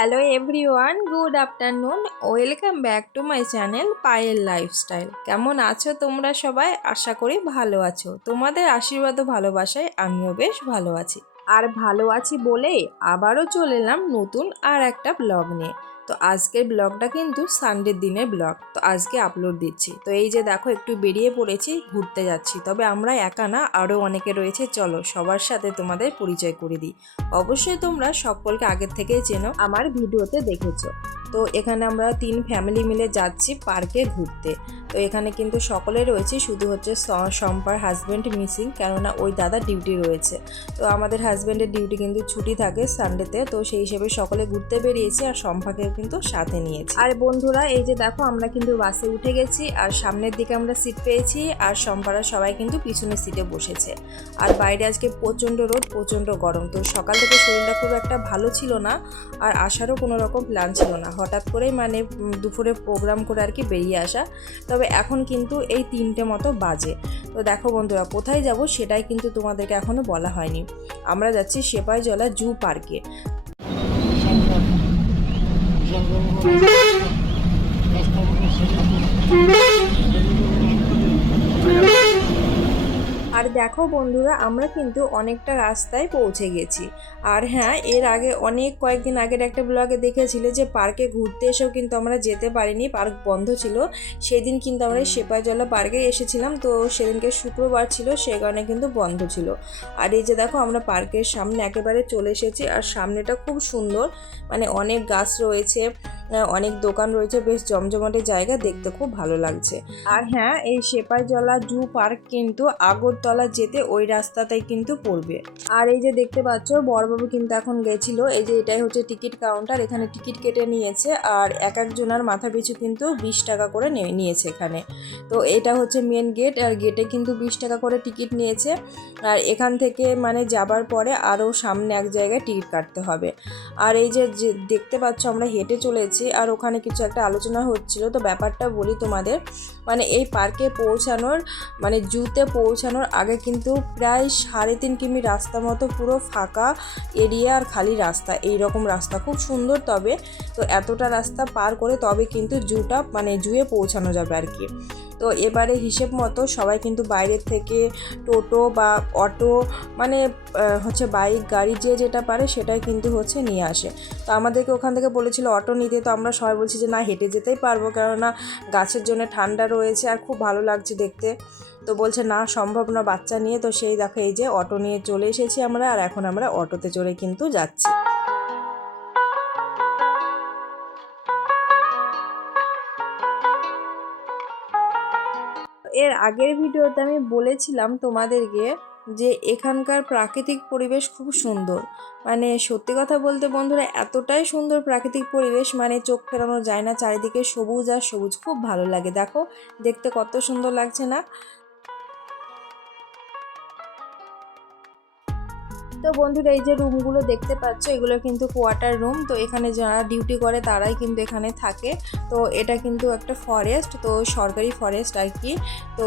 Hello everyone good afternoon welcome back to my channel Payel lifestyle কেমন আছো তোমরা সবাই? আশা করি ভালো আছো। তোমাদের আশীর্বাদ ও ভালোবাসায় আমিও বেশ ভালো আছি। আর ভালো আছি বলেই আবারও চলে এলাম নতুন আর একটা ব্লগ নিয়ে। তো আজকের ব্লগটা কিন্তু সানডের দিনের ব্লগ। তো আজকে আপলোড দিচ্ছি। তো এই যে দেখো, একটু বেরিয়ে পড়েছি, ঘুরতে যাচ্ছি। তবে আমরা একা না আরও অনেকে রয়েছে। চলো, সবার সাথে তোমাদের পরিচয় করে দিই। অবশ্যই তোমরা সকলকে আগের থেকে চেনো, আমার ভিডিওতে দেখেছ। তো এখানে আমরা তিন ফ্যামিলি মিলে যাচ্ছি পার্কে ঘুরতে। তো এখানে কিন্তু সকলে রয়েছে, শুধু হচ্ছে স- শম্পার হাজব্যান্ড মিসিং কেননা ওই দাদা ডিউটি রয়েছে। তো আমাদের হাজব্যান্ডের ডিউটি কিন্তু ছুটি থাকে সানডেতে তো সেই হিসেবে সকলে ঘুরতে বেরিয়েছি আর শম্পাকে কিন্তু সাথে নিয়েছি। আর বন্ধুরা, এই যে দেখো আমরা কিন্তু বাসে উঠে গেছি আর সামনের দিকে আমরা সিট পেয়েছি আর শম্পারা সবাই কিন্তু পিছনের সিটে বসেছে। আর বাইরে আজকে প্রচণ্ড রোদ, প্রচণ্ড গরম, তো সকাল থেকে শরীরটা খুব একটা ভালো ছিল না আর আসারও কোনো রকম প্ল্যান ছিল না। হঠাৎ করেই মানে দুপুরে প্রোগ্রাম করে আর কি বেরিয়ে আসা। তবে এখন কিন্তু এই তিনটে মতো বাজে। তো দেখো বন্ধুরা, কোথায় যাব সেটাই কিন্তু তোমাদেরকে এখনও বলা হয়নি। আমরা যাচ্ছি সেপাই জলা জু পার্কে আর দেখো বন্ধুরা, আমরা কিন্তু অনেকটা রাস্তায় পৌঁছে গেছি। আর হ্যাঁ এর আগে অনেক কয়েকদিন আগের একটা ব্লগে দেখেছিলে যে পার্কে ঘুরতে এসেও কিন্তু আমরা যেতে পারিনি পার্ক বন্ধ ছিল। সেদিন কিন্তু আমরা সেপাইজলা পার্কে এসেছিলাম, তো সেদিনকে শুক্রবার ছিল, সে কারণে কিন্তু বন্ধ ছিল। আর এই যে দেখো, আমরা পার্কের সামনে একেবারে চলে এসেছি, আর সামনেটা খুব সুন্দর মানে অনেক গাছ রয়েছে অনেক দোকান রয়েছে, বেশ জমজমাটে জায়গা, দেখতে খুব ভালো লাগছে। আর হ্যাঁ এই সেপাইজলা জু পার্ক কিন্তু আগরতলা যেতে ওই রাস্তাটাই কিন্তু পড়বে। আর এই যে দেখতে পাচ্ছ, বড়বাবু কিন্তু এখন গেছিল। এই যে এটাই হচ্ছে টিকিট কাউন্টার, এখানে টিকিট কেটে নিয়েছে। আর এক একজনের মাথা পিছু কিন্তু বিশ টাকা করে নিয়ে- নিয়েছে এখানে। তো এটা হচ্ছে মেন গেট আর গেটে কিন্তু বিশ টাকা করে টিকিট নিয়েছে। আর এখান থেকে মানে যাবার পরে আরও সামনে এক জায়গায় টিকিট কাটতে হবে। আর এই যে দেখতে পাচ্ছ আমরা হেঁটে চলেছি, আর ওখানে কিছু একটা আলোচনা হচ্ছিল। তো ব্যাপারটা বলি তোমাদের মানে এই পার্কে পৌঁছানোর মানে জুতে পৌঁছানোর আগে কিন্তু প্রায় সাড়ে তিন কিমি রাস্তা মতো পুরো ফাঁকা এরিয়া আর খালি রাস্তা। এই রকম রাস্তা খুব সুন্দর তবে, তো এতটা রাস্তা পার করে তবে কিন্তু জুটা মানে জুয়ে পৌঁছানো যাবে আর কি। তো এবারে হিসেব মতো সবাই কিন্তু বাইরের থেকে টোটো বা অটো মানে হচ্ছে বাইক, গাড়ি যে যেটা পারে সেটাই কিন্তু হচ্ছে নিয়ে আসে। তো আমাদেরকে ওখান থেকে বলেছিল অটো নিতে, তো আমরা সবাই বলছি যে না, হেঁটে যেতেই পারব। কেননা গাছের জন্য ঠান্ডা রয়েছে আর খুব ভালো লাগছে দেখতে। তো বলছে, না, সম্ভব না, বাচ্চা নিয়ে। তো সেই দেখো, এই যে অটো নিয়ে চলে এসেছি আমরা, আর এখন আমরা অটোতে চড়ে কিন্তু যাচ্ছি। এর আগের ভিডিওতে আমি বলেছিলাম তোমাদেরকে যে এখানকার প্রাকৃতিক পরিবেশ খুব সুন্দর। মানে সত্যি কথা বলতে বন্ধুরা, এতটাই সুন্দর প্রাকৃতিক পরিবেশ মানে চোখ ফেরানো যায় না, চারিদিকে সবুজ আর সবুজ খুব ভালো লাগে। দেখো, দেখতে কত সুন্দর লাগছে না? তো বন্ধুরা, এই যে রুমগুলো দেখতে পাচ্ছ, এগুলো কিন্তু কোয়ার্টার রুম তো এখানে যারা ডিউটি করে, তারাই কিন্তু এখানে থাকে। তো এটা কিন্তু একটা ফরেস্ট তো সরকারি ফরেস্ট আর কি। তো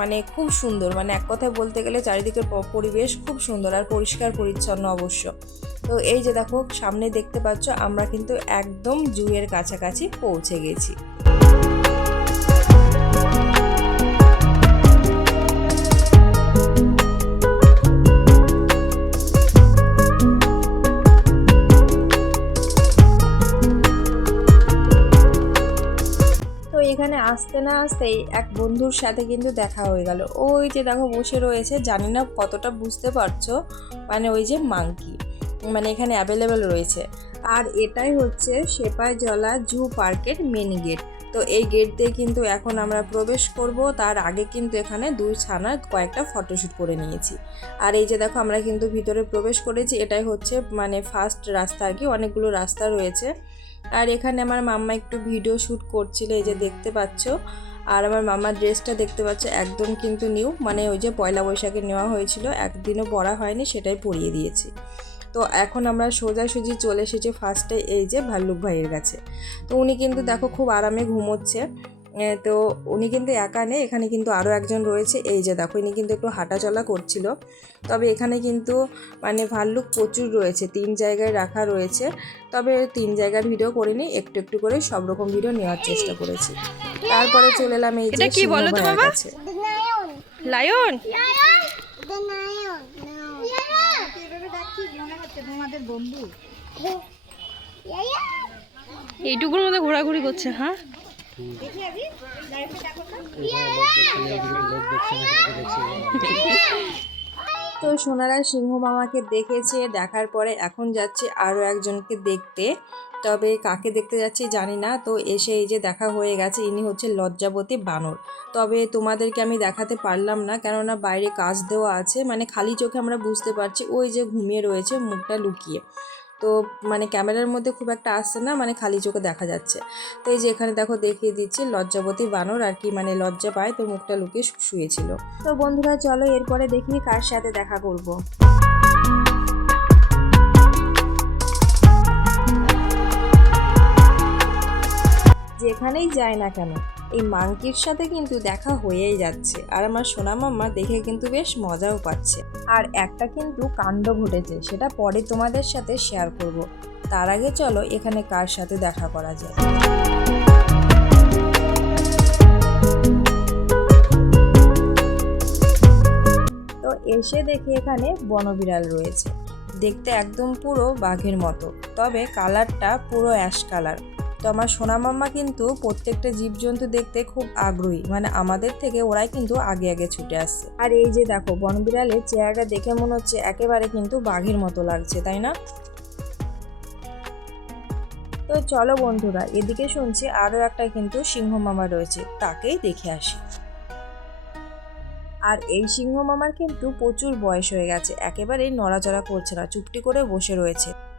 মানে খুব সুন্দর মানে এক কথায় বলতে গেলে চারিদিকের পরিবেশ খুব সুন্দর আর পরিষ্কার পরিচ্ছন্ন অবশ্য। তো এই যে দেখো, সামনে দেখতে পাচ্ছ, আমরা কিন্তু একদম জুয়ের কাছাকাছি পৌঁছে গেছি। এখানে আসতে না আসতেই এক বন্ধুর সাথে কিন্তু দেখা হয়ে গেল। ওই যে দেখো বসে রয়েছে, জানি না কতটা বুঝতে পারছ মানে ওই যে মাংকি মানে এখানে অ্যাভেলেবেল রয়েছে। আর এটাই হচ্ছে সেপাই জলা জু পার্কের মেন গেট তো এই গেট দিয়ে কিন্তু এখন আমরা প্রবেশ করব। তার আগে কিন্তু এখানে দুই ছানার কয়েকটা ফটোশ্যুট করে নিয়েছি। আর এই যে দেখো, আমরা কিন্তু ভিতরে প্রবেশ করেছি। এটাই হচ্ছে মানে ফার্স্ট রাস্তা আর কি, অনেকগুলো রাস্তা রয়েছে। আর এখানে আমার মাম্মা একটু ভিডিও শ্যুট করছিল, এই যে দেখতে পাচ্ছ। আর আমার মামার ড্রেসটা দেখতে পাচ্ছ, একদম কিন্তু নিউ মানে ওই যে পয়লা বৈশাখে নেওয়া হয়েছিল, একদিনও পরা হয়নি, সেটাই পরিয়ে দিয়েছি। তো এখন আমরা সোজাসুজি চলে এসেছি ফার্স্টে এই যে ভাল্লুক ভাইয়ের কাছে। তো উনি কিন্তু দেখো খুব আরামে ঘুমোচ্ছে। তো উনি কিন্তু একা নেই এখানে কিন্তু আরও একজন রয়েছে। এই যে দেখো ইনি কিন্তু একটু হাঁটাচলা করছিল। তবে এখানে কিন্তু মানে ভাল্লুক প্রচুর রয়েছে তিন জায়গায় রাখা রয়েছে। তবে তিন জায়গার ভিডিও করিনি একটু একটু করে সব রকম ভিডিও নেওয়ার চেষ্টা করেছি। তারপরে চলে এলাম এই যে কি বলো তো এইটুকুর মধ্যে ঘোরাঘুরি করছে হ্যাঁ? তো। সোনারা সিংহ মামাকে দেখেছে দেখার পরে এখন যাচ্ছে আরও একজনকে দেখতে। তবে কাকে দেখতে যাচ্ছি জানি না। তো এসে এই যে দেখা হয়ে গেছে, ইনি হচ্ছে লজ্জাবতী বানর। তবে তোমাদেরকে আমি দেখাতে পারলাম না, কেননা বাইরে কাজ দেওয়া আছে। মানে খালি চোখে আমরা বুঝতে পারছি ওই যে ঘুমিয়ে রয়েছে, মুখটা লুকিয়ে। তো মানে ক্যামেরার মধ্যে খুব একটা আসছে না মানে খালি চোখে দেখা যাচ্ছে। তো এই যে এখানে দেখো দেখিয়ে দিচ্ছি লজ্জাবতী বানর আর কি মানে লজ্জা পায়, তো মুখটা লুকিয়ে শুয়েছিল। তো বন্ধুরা চলো এরপরে দেখি কার সাথে দেখা করব। যেখানেই যায় না কেন, এই মাংকির সাথে কিন্তু দেখা হয়েই যাচ্ছে আর আমার সোনা মাম্মা দেখে কিন্তু বেশ মজাও পাচ্ছে। আর একটা কিন্তু কাণ্ড ঘটেছে, সেটা পরে তোমাদের সাথে শেয়ার করব। তার আগে চলো এখানে কার সাথে দেখা করা যায়। তো এসে দেখি এখানে বনবিড়াল রয়েছে। দেখতে একদম পুরো বাঘের মতো, তবে কালারটা পুরো অ্যাশ কালার তো আমার সোনা মাম্মা কিন্তু প্রত্যেকটা জীবজন্তু দেখতে খুব আগ্রহী। মানে আমাদের থেকে ওরাই কিন্তু আগে আগে ছুটে আসছে। আর এই যে দেখো, বনবিড়ালের চেহারাটা দেখে মনে হচ্ছে একেবারে কিন্তু বাঘের মতো লাগছে, তাই না? তো চলো বন্ধুরা, এদিকে শুনছি আরও একটা কিন্তু সিংহ মামা রয়েছে, তাকেই দেখে আসি। আর এই সিংহ মামার কিন্তু প্রচুর বয়স হয়ে গেছে, একেবারেই নড়াচড়া করছে না, চুপটি করে বসে রয়েছে।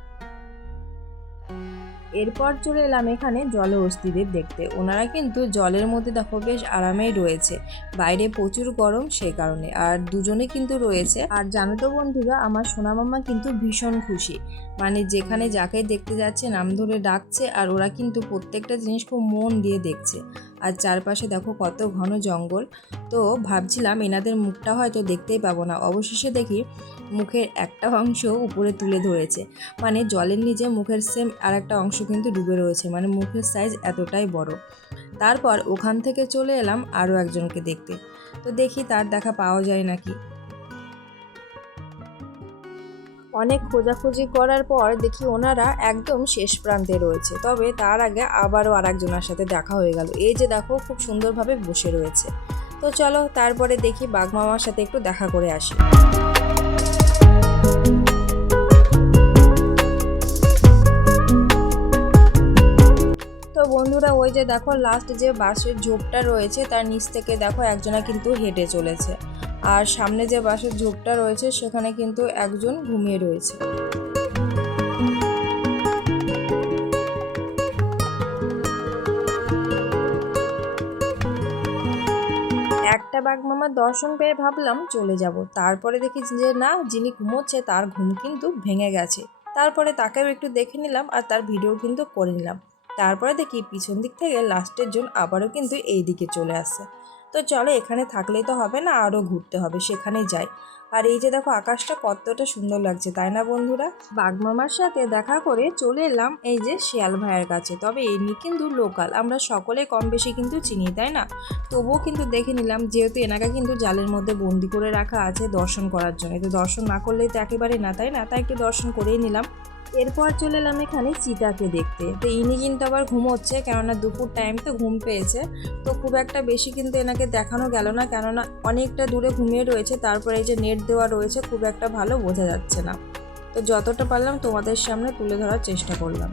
এরপর চলে এলাম এখানে জল অস্থিদের দেখতে। ওনারা কিন্তু জলের মধ্যে দেখো বেশ আরামেই রয়েছে। বাইরে প্রচুর গরম সে কারণে। আর দুজনে কিন্তু রয়েছে। আর জানো তো বন্ধুরা, আমার সোনা মামা কিন্তু ভীষণ খুশি। মানে যেখানে যাকে দেখতে যাচ্ছে, নাম ধরে ডাকছে, আর ওরা কিন্তু প্রত্যেকটা জিনিস খুব মন দিয়ে দেখছে। আর চারপাশে দেখো কত ঘন জঙ্গল। তো ভাবছিলাম এনাদের মুখটা হয়তো দেখতেই পাবো না। অবশেষে দেখি মুখের একটা অংশ উপরে তুলে ধরেছে। মানে জলের নিচে মুখের সেম আর একটা অংশ কিন্তু ডুবে রয়েছে। মানে মুখের সাইজ এতটাই বড়। তারপর ওখান থেকে চলে এলাম আরও একজনকে দেখতে। তো দেখি তার দেখা পাওয়া যায় নাকি। অনেক খোঁজাখুঁজি করার পর দেখি ওনারা একদম শেষ প্রান্তে রয়েছে। তবে তার আগে আবারও আর একজনের সাথে দেখা হয়ে গেল। এই যে দেখো, খুব সুন্দরভাবে বসে রয়েছে। তো চলো তারপরে দেখি বাঘমামার সাথে একটু দেখা করে আসি। বন্ধুরা, ওই যে দেখো লাস্ট যে বাসের ঝোপটা রয়েছে, তার নিচ থেকে দেখো একজনা কিন্তু হেঁটে চলেছে। আর সামনে যে বাসের ঝোপটা রয়েছে, সেখানে কিন্তু একজন ঘুমিয়ে রয়েছে। একটা বাঘ মামার দর্শন পেয়ে ভাবলাম চলে যাব। তারপরে দেখি যে না, যিনি ঘুমোচ্ছে তার ঘুম কিন্তু ভেঙে গেছে। তারপরে তাকেও একটু দেখে নিলাম আর তার ভিডিও কিন্তু করে নিলাম। তারপরে দেখি পিছন দিক থেকে লাস্টের জন আবারও কিন্তু এই দিকে চলে আসছে। তো চলো এখানে থাকলেই তো হবে না আরও ঘুরতে হবে সেখানে যাই। আর এই যে দেখো, আকাশটা কতটা সুন্দর লাগছে, তাই না বন্ধুরা? বাঘমামার সাথে দেখা করে চলে এলাম এই যে শিয়াল ভাইয়ের কাছে। তবে ইনি কিন্তু লোকাল, আমরা সকলে কম বেশি কিন্তু চিনি, তাই না? তবুও কিন্তু দেখে নিলাম, যেহেতু এনাকে কিন্তু জালের মধ্যে বন্দি করে রাখা আছে দর্শন করার জন্য। তো দর্শন না করলেই তো একেবারে না, তাই না? তাই একটু দর্শন করেই নিলাম। এরপর চলে এলাম এখানে চিতাকে দেখতে। তো ইনি কিন্তু আবার ঘুমোচ্ছে, কেননা দুপুর টাইম তো ঘুম পেয়েছে। তো খুব একটা বেশি কিন্তু এনাকে দেখানো গেল না, কেননা অনেকটা দূরে ঘুমিয়ে রয়েছে, তারপরে এই যে নেট দেওয়া রয়েছে, খুব একটা ভালো বোঝা যাচ্ছে না। তো যতটা পারলাম তোমাদের সামনে তুলে ধরার চেষ্টা করলাম।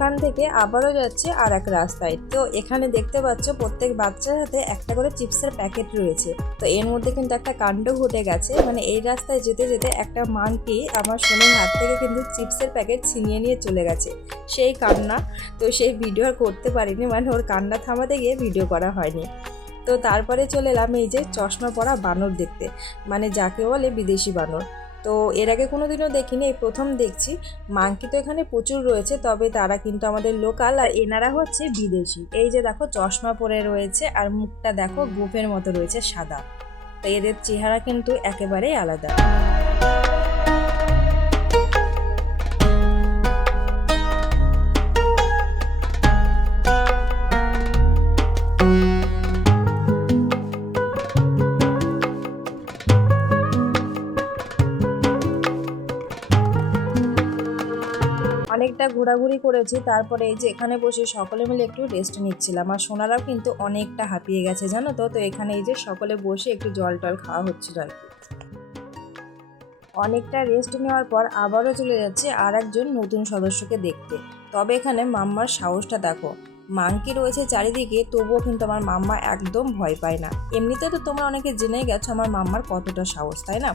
তো ওখান থেকে আবারও যাচ্ছে আর এক রাস্তায়। তো এখানে দেখতে পাচ্ছ প্রত্যেক বাচ্চার হাতে একটা করে চিপসের প্যাকেট রয়েছে। তো এর মধ্যে কিন্তু একটা কাণ্ড ঘটে গেছে। মানে এই রাস্তায় যেতে যেতে একটা মানকি আমার সোনের হাত থেকে কিন্তু চিপসের প্যাকেট ছিনিয়ে নিয়ে চলে গেছে। সেই কান্না, তো সেই ভিডিও আর করতে পারিনি। মানে ওর কান্না থামাতে গিয়ে ভিডিও করা হয়নি। তো তারপরে চলে এলাম এই যে চশমা পরা বানর দেখতে। মানে যাকে বলে বিদেশি বানর। তো এর আগে কোনো দিনও দেখিনি, এই প্রথম দেখছি। মাংকি তো এখানে প্রচুর রয়েছে, তবে তারা কিন্তু আমাদের লোকাল আর এনারা হচ্ছে বিদেশি। এই যে দেখো, চশমা পরে রয়েছে আর মুখটা দেখো গোপের মতো রয়েছে সাদা। তো এদের চেহারা কিন্তু একেবারেই আলাদা। ঘোরাঘুরি করেছি, তারপরে এই যে এখানে বসে সকলে মিলে একটু রেস্ট নিচ্ছিলাম। আর সোনারাও কিন্তু অনেকটা হাঁপিয়ে গেছে, জানো তো? তো এখানে এই যে সকলে বসে একটু জল টল খাওয়া হচ্ছিল আর কি। অনেকটা রেস্ট নেওয়ার পর আবারও চলে যাচ্ছে আর একজন নতুন সদস্যকে দেখতে। তবে এখানে মাম্মার সাহসটা দেখো মাংকি রয়েছে চারিদিকে, তবুও কিন্তু আমার মাম্মা একদম ভয় পায় না। এমনিতে তো তোমরা অনেকে জেনে গেছো আমার মাম্মার কতটা সাহস, তাই না?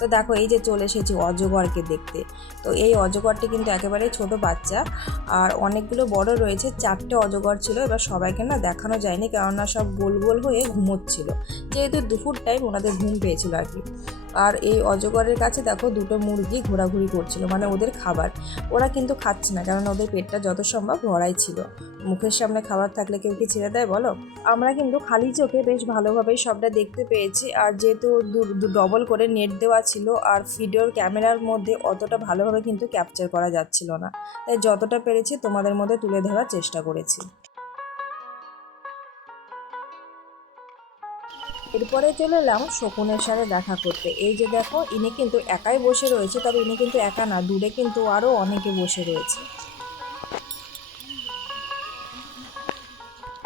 তো দেখো, এই যে চলে এসেছি অজগরকে দেখতে। তো এই অজগরটি কিন্তু একেবারেই ছোট বাচ্চা আর অনেকগুলো বড় রয়েছে, চারটে অজগর ছিল, এবার সবাইকে না দেখানো যায়নি, কেননা সব গোল গোল হয়ে ঘুমোচ্ছিল। যেহেতু দুপুর টাইম ওনাদের ঘুম পেয়েছিল আর কি। আর এই অজগরের কাছে দেখো দুটো মুরগি ঘোরাঘুরি করছিল মানে ওদের খাবার। ওরা কিন্তু খাচ্ছে না, কারণ ওদের পেটটা যত সম্ভব ভরাই ছিল। মুখের সামনে খাবার থাকলে কেউ কি ছেড়ে দেয় বলো? আমরা কিন্তু খালি চোখে বেশ ভালোভাবেই সবটা দেখতে পেয়েছি, আর যেহেতু ডবল করে নেট দেওয়া ছিল, আর ভিডিওর ক্যামেরার মধ্যে অতটা ভালোভাবে কিন্তু ক্যাপচার করা যাচ্ছিল না। তাই যতটা পেরেছি তোমাদের মধ্যে তুলে ধরার চেষ্টা করেছি। এরপরে চলে এলাম শকুনের সাথে দেখা করতে। এই যে দেখো, ইনি কিন্তু একাই বসে রয়েছে, তবে ইনি কিন্তু একা না, দূরে কিন্তু আরও অনেকে বসে রয়েছে।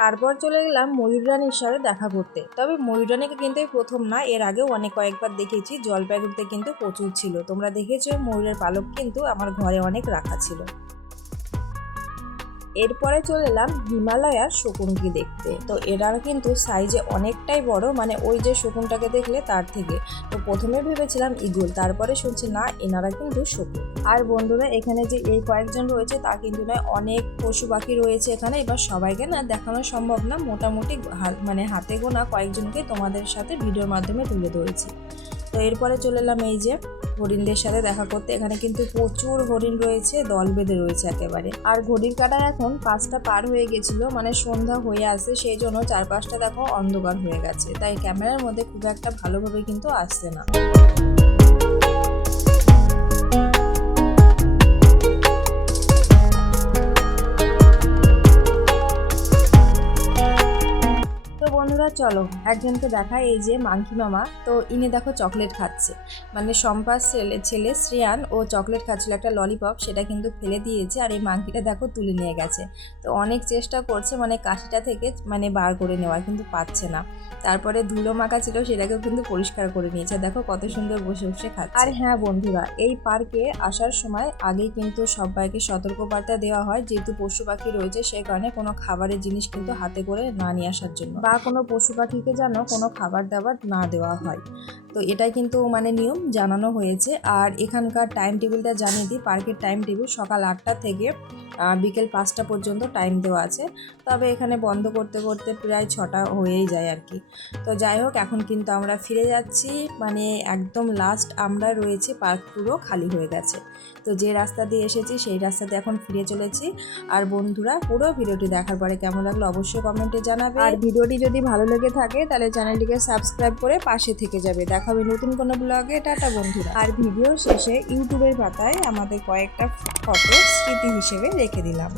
তারপর চলে গেলাম ময়ূর রানীর সাথে দেখা করতে। তবে ময়ূর রানীকে কিন্তু এই প্রথম না, এর আগেও অনেক কয়েকবার দেখেছি, জলপাইগুড়িতে কিন্তু প্রচুর ছিল। তোমরা দেখেছ, ময়ূরের পালক কিন্তু আমার ঘরে অনেক রাখা ছিল। এরপরে চলে এলাম হিমালয়ার শকুনকে দেখতে। তো এরা কিন্তু সাইজে অনেকটাই বড় মানে ওই যে শকুনটাকে দেখলে তার থেকে। তো প্রথমে ভেবেছিলাম ইগল তারপরে শুনছি না, এনারা কিন্তু শকুন। আর বন্ধুরা, এখানে যে এই কয়েকজন রয়েছে, তা কিন্তু নয়, অনেক পশু পাখি রয়েছে এখানে। এবার সবাইকে না দেখানো সম্ভব না, মোটামুটি মানে হাতে গোনা কয়েকজনকে তোমাদের সাথে ভিডিওর মাধ্যমে তুলে ধরেছি। তো এরপরে চলে এলাম এই যে হরিণদের সাথে দেখা করতে। এখানে কিন্তু প্রচুর হরিণ রয়েছে, দল বেঁধে রয়েছে একেবারে। আর ঘড়ির কাটা এখন পাঁচটা পার হয়ে গেছিল মানে সন্ধ্যা হয়ে আসে, সেই জন্য চারপাশটা দেখো অন্ধকার হয়ে গেছে। তাই ক্যামেরার মধ্যে খুব একটা ভালোভাবে কিন্তু আসছে না। চলো, একজনকে দেখায় এই যে মাংকি মামা। তো ইনি দেখো চকলেট খাচ্ছে। মানে সম্পার ছেলে ছেলে শ্রেয়ান, ও চকলেট খাচ্ছিল একটা ললিপপ, সেটা কিন্তু ফেলে দিয়েছে আর এই মাংকিটা দেখো তুলে নিয়ে গেছে। তো অনেক চেষ্টা করছে মানে কাঠিটা থেকে মানে বার করে নেওয়া কিন্তু পাচ্ছে না। তারপরে ধুলো মাখা ছিল, সেটাকেও কিন্তু পরিষ্কার করে নিয়েছে। দেখো কত সুন্দর বসে বসে খাচ্ছে। আর হ্যাঁ বন্ধুরা, এই পার্কে আসার সময় আগেই কিন্তু সবাইকে সতর্কবার্তা দেওয়া হয়। যেহেতু পশু পাখি রয়েছে সেই কারণে কোনো খাবারের জিনিস কিন্তু হাতে করে না নিয়ে আসার জন্য। বা কোনো পশু পাখিকে যেন কোনো খাবার দাবার না দেওয়া হয়। তো এটাই কিন্তু মানে নিয়ম, জানানো হয়েছে। আর এখানকার টাইম টেবিলটা জানিয়ে দিই পার্কের টাইম টেবিল সকাল আটটা থেকে বিকেল পাঁচটা পর্যন্ত টাইম দেওয়া আছে। তবে এখানে বন্ধ করতে করতে প্রায় ছটা হয়েই যায় আর কি। তো যাই হোক এখন কিন্তু আমরা ফিরে যাচ্ছি। মানে একদম লাস্ট আমরা রয়েছে পার্ক পুরো খালি হয়ে গেছে। তো যে রাস্তা দিয়ে এসেছি সেই রাস্তাতে এখন ফিরে চলেছি। আর বন্ধুরা পুরো ভিডিওটি দেখার পরে কেমন লাগল অবশ্যই কমেন্টে জানাবে। আর ভিডিওটি যদি ভালো লেগে থাকে তাহলে চ্যানেলটিকে সাবস্ক্রাইব করে পাশে থেকে যাবে। দেখাবে নতুন কোনো ব্লগে টাটা বন্ধুরা। আর ভিডিও শেষে ইউটিউবের পাতায় আমাদের কয়েকটা ফটো স্মৃতি হিসেবে রেখে দিলাম।